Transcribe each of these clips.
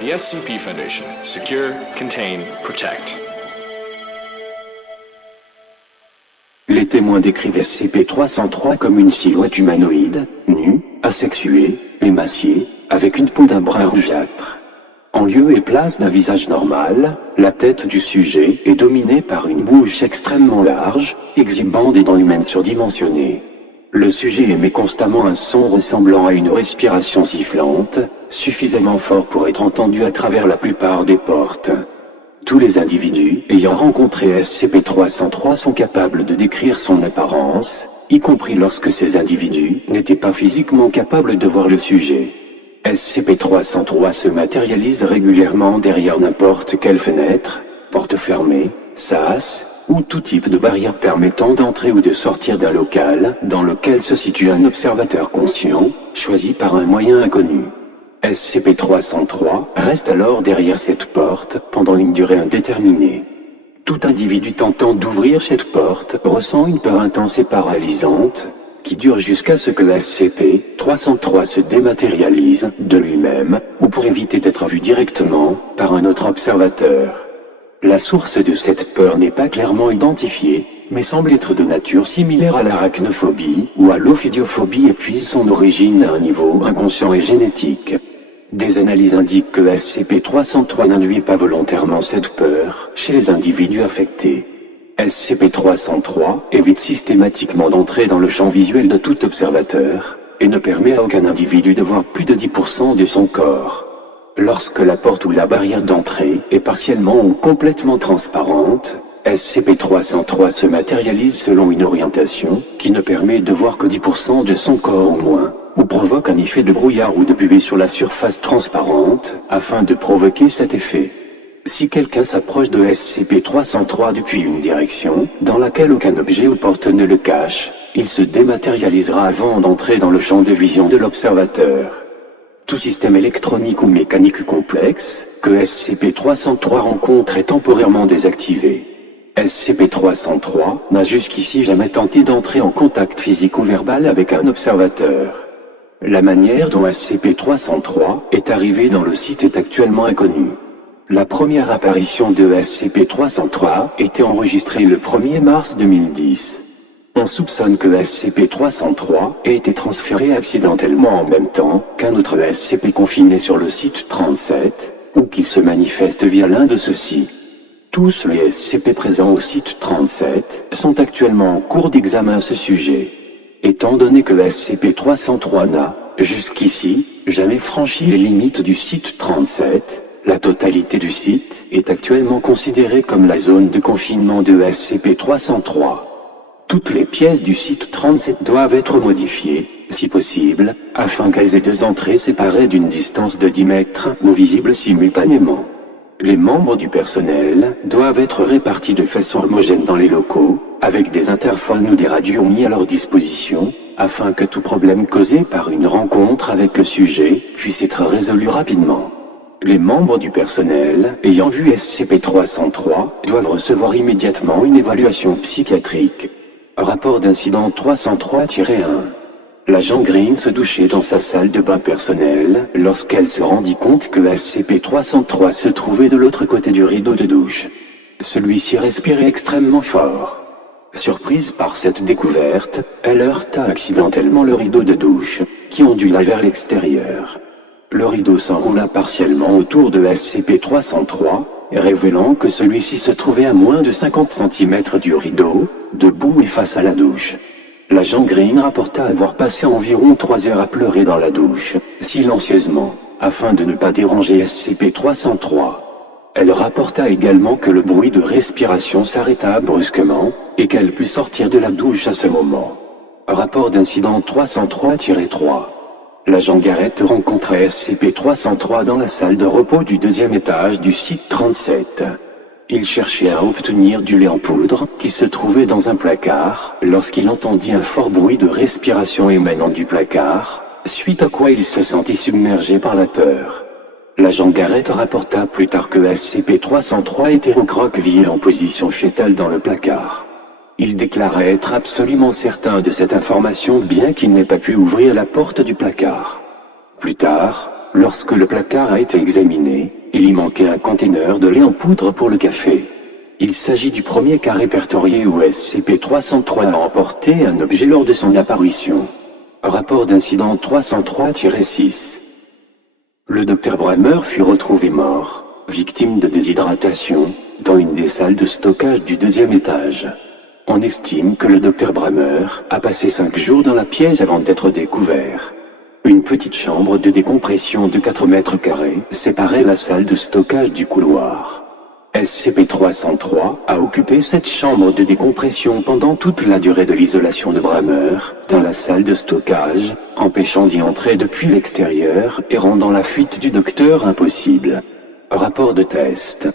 The SCP Foundation. Secure, contain, protect. Les témoins décrivent SCP-303 comme une silhouette humanoïde, nue, asexuée, émaciée, avec une peau d'un brun rougeâtre. En lieu et place d'un visage normal, la tête du sujet est dominée par une bouche extrêmement large, exhibant des dents humaines surdimensionnées. Le sujet émet constamment un son ressemblant à une respiration sifflante, suffisamment fort pour être entendu à travers la plupart des portes. Tous les individus ayant rencontré SCP-303 sont capables de décrire son apparence, y compris lorsque ces individus n'étaient pas physiquement capables de voir le sujet. SCP-303 se matérialise régulièrement derrière n'importe quelle fenêtre, porte fermée, sas, ou tout type de barrière permettant d'entrer ou de sortir d'un local dans lequel se situe un observateur conscient, choisi par un moyen inconnu. SCP-303 reste alors derrière cette porte pendant une durée indéterminée. Tout individu tentant d'ouvrir cette porte ressent une peur intense et paralysante, qui dure jusqu'à ce que SCP-303 se dématérialise de lui-même, ou pour éviter d'être vu directement par un autre observateur. La source de cette peur n'est pas clairement identifiée, mais semble être de nature similaire à l'arachnophobie ou à l'ophidiophobie et puise son origine à un niveau inconscient et génétique. Des analyses indiquent que SCP-303 n'induit pas volontairement cette peur chez les individus affectés. SCP-303 évite systématiquement d'entrer dans le champ visuel de tout observateur, et ne permet à aucun individu de voir plus de 10% de son corps. Lorsque la porte ou la barrière d'entrée est partiellement ou complètement transparente, SCP-303 se matérialise selon une orientation qui ne permet de voir que 10% de son corps au moins, ou provoque un effet de brouillard ou de buée sur la surface transparente afin de provoquer cet effet. Si quelqu'un s'approche de SCP-303 depuis une direction dans laquelle aucun objet ou porte ne le cache, il se dématérialisera avant d'entrer dans le champ de vision de l'observateur. Tout système électronique ou mécanique complexe que SCP-303 rencontre est temporairement désactivé. SCP-303 n'a jusqu'ici jamais tenté d'entrer en contact physique ou verbal avec un observateur. La manière dont SCP-303 est arrivé dans le site est actuellement inconnue. La première apparition de SCP-303 était enregistrée le 1er mars 2010. On soupçonne que SCP-303 ait été transféré accidentellement en même temps qu'un autre SCP confiné sur le site 37, ou qu'il se manifeste via l'un de ceux-ci. Tous les SCP présents au site 37 sont actuellement en cours d'examen à ce sujet. Étant donné que SCP-303 n'a, jusqu'ici, jamais franchi les limites du site 37, la totalité du site est actuellement considérée comme la zone de confinement de SCP-303. Toutes les pièces du site 37 doivent être modifiées, si possible, afin qu'elles aient deux entrées séparées d'une distance de 10 mètres ou visibles simultanément. Les membres du personnel doivent être répartis de façon homogène dans les locaux, avec des interphones ou des radios mis à leur disposition, afin que tout problème causé par une rencontre avec le sujet puisse être résolu rapidement. Les membres du personnel ayant vu SCP-303 doivent recevoir immédiatement une évaluation psychiatrique. Rapport d'incident 303-1. L'agent Green se douchait dans sa salle de bain personnelle lorsqu'elle se rendit compte que SCP-303 se trouvait de l'autre côté du rideau de douche. Celui-ci respirait extrêmement fort. Surprise par cette découverte, elle heurta accidentellement le rideau de douche, qui ondula vers l'extérieur. Le rideau s'enroula partiellement autour de SCP-303, révélant que celui-ci se trouvait à moins de 50 cm du rideau, debout et face à la douche. L'agent Green rapporta avoir passé environ 3 heures à pleurer dans la douche, silencieusement, afin de ne pas déranger SCP-303. Elle rapporta également que le bruit de respiration s'arrêta brusquement, et qu'elle put sortir de la douche à ce moment. Rapport d'incident 303-3. L'agent Garrett rencontra SCP-303 dans la salle de repos du 2e étage du site 37. Il cherchait à obtenir du lait en poudre qui se trouvait dans un placard lorsqu'il entendit un fort bruit de respiration émanant du placard, suite à quoi il se sentit submergé par la peur. L'agent Garrett rapporta plus tard que SCP-303 était recroquevillé en position fétale dans le placard. Il déclarait être absolument certain de cette information bien qu'il n'ait pas pu ouvrir la porte du placard. Plus tard, lorsque le placard a été examiné, il y manquait un conteneur de lait en poudre pour le café. Il s'agit du premier cas répertorié où SCP-303 a emporté un objet lors de son apparition. Rapport d'incident 303-6. Le Dr Brammer fut retrouvé mort, victime de déshydratation, dans une des salles de stockage du 2e étage. On estime que le Dr Brammer a passé 5 jours dans la pièce avant d'être découvert. Une petite chambre de décompression de 4 mètres carrés séparait la salle de stockage du couloir. SCP-303 a occupé cette chambre de décompression pendant toute la durée de l'isolation de Brammer dans la salle de stockage, empêchant d'y entrer depuis l'extérieur et rendant la fuite du docteur impossible. Rapport de test.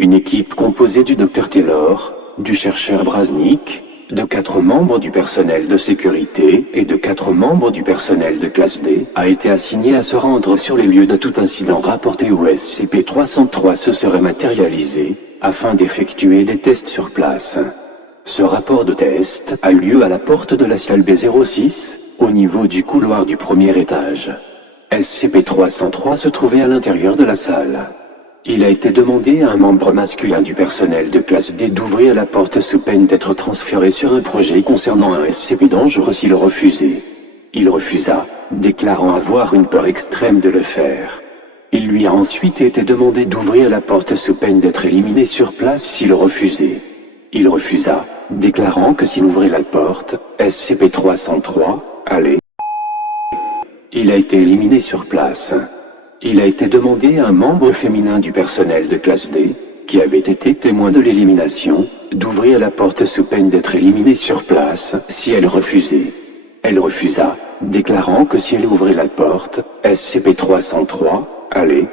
Une équipe composée du Dr Taylor, du chercheur Brasnik, de 4 membres du personnel de sécurité et de 4 membres du personnel de classe D a été assignée à se rendre sur les lieux de tout incident rapporté où SCP-303 se serait matérialisé, afin d'effectuer des tests sur place. Ce rapport de test a eu lieu à la porte de la salle B06, au niveau du couloir du 1er étage. SCP-303 se trouvait à l'intérieur de la salle. Il a été demandé à un membre masculin du personnel de classe D d'ouvrir la porte sous peine d'être transféré sur un projet concernant un SCP dangereux s'il refusait. Il refusa, déclarant avoir une peur extrême de le faire. Il lui a ensuite été demandé d'ouvrir la porte sous peine d'être éliminé sur place s'il refusait. Il refusa, déclarant que s'il ouvrait la porte, SCP-303 allait. Il a été éliminé sur place. Il a été demandé à un membre féminin du personnel de classe D, qui avait été témoin de l'élimination, d'ouvrir la porte sous peine d'être éliminée sur place si elle refusait. Elle refusa, déclarant que si elle ouvrait la porte, SCP-303 allait.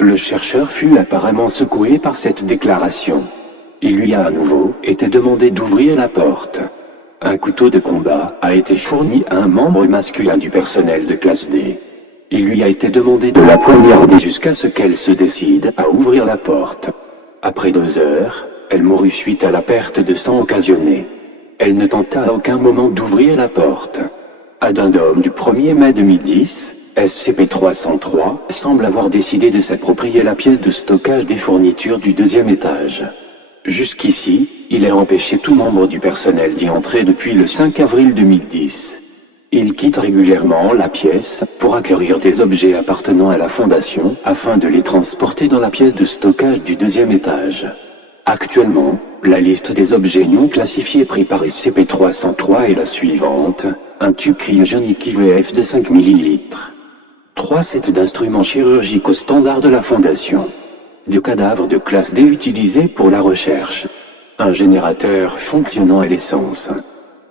Le chercheur fut apparemment secoué par cette déclaration. Il lui a à nouveau été demandé d'ouvrir la porte. Un couteau de combat a été fourni à un membre masculin du personnel de classe D. Il lui a été demandé de la poignarder jusqu'à ce qu'elle se décide à ouvrir la porte. Après 2 heures, elle mourut suite à la perte de sang occasionnée. Elle ne tenta à aucun moment d'ouvrir la porte. Addendum du 1er mai 2010, SCP-303 semble avoir décidé de s'approprier la pièce de stockage des fournitures du 2e étage. Jusqu'ici, il a empêché tout membre du personnel d'y entrer depuis le 5 avril 2010. Il quitte régulièrement la pièce pour acquérir des objets appartenant à la Fondation afin de les transporter dans la pièce de stockage du 2e étage. Actuellement, la liste des objets non classifiés pris par SCP-303 est la suivante. Un tube cryogénique IVF de 5 ml. 3 sets d'instruments chirurgicaux standards de la Fondation. 2 cadavres de classe D utilisés pour la recherche. Un générateur fonctionnant à l'essence.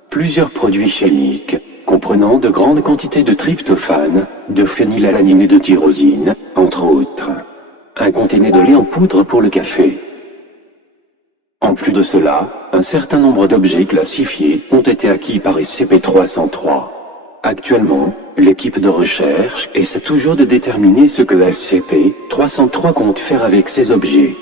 Plusieurs produits chimiques, comprenant de grandes quantités de tryptophane, de phénylalanine et de tyrosine, entre autres. Un conteneur de lait en poudre pour le café. En plus de cela, un certain nombre d'objets classifiés ont été acquis par SCP-303. Actuellement, l'équipe de recherche essaie toujours de déterminer ce que SCP-303 compte faire avec ces objets.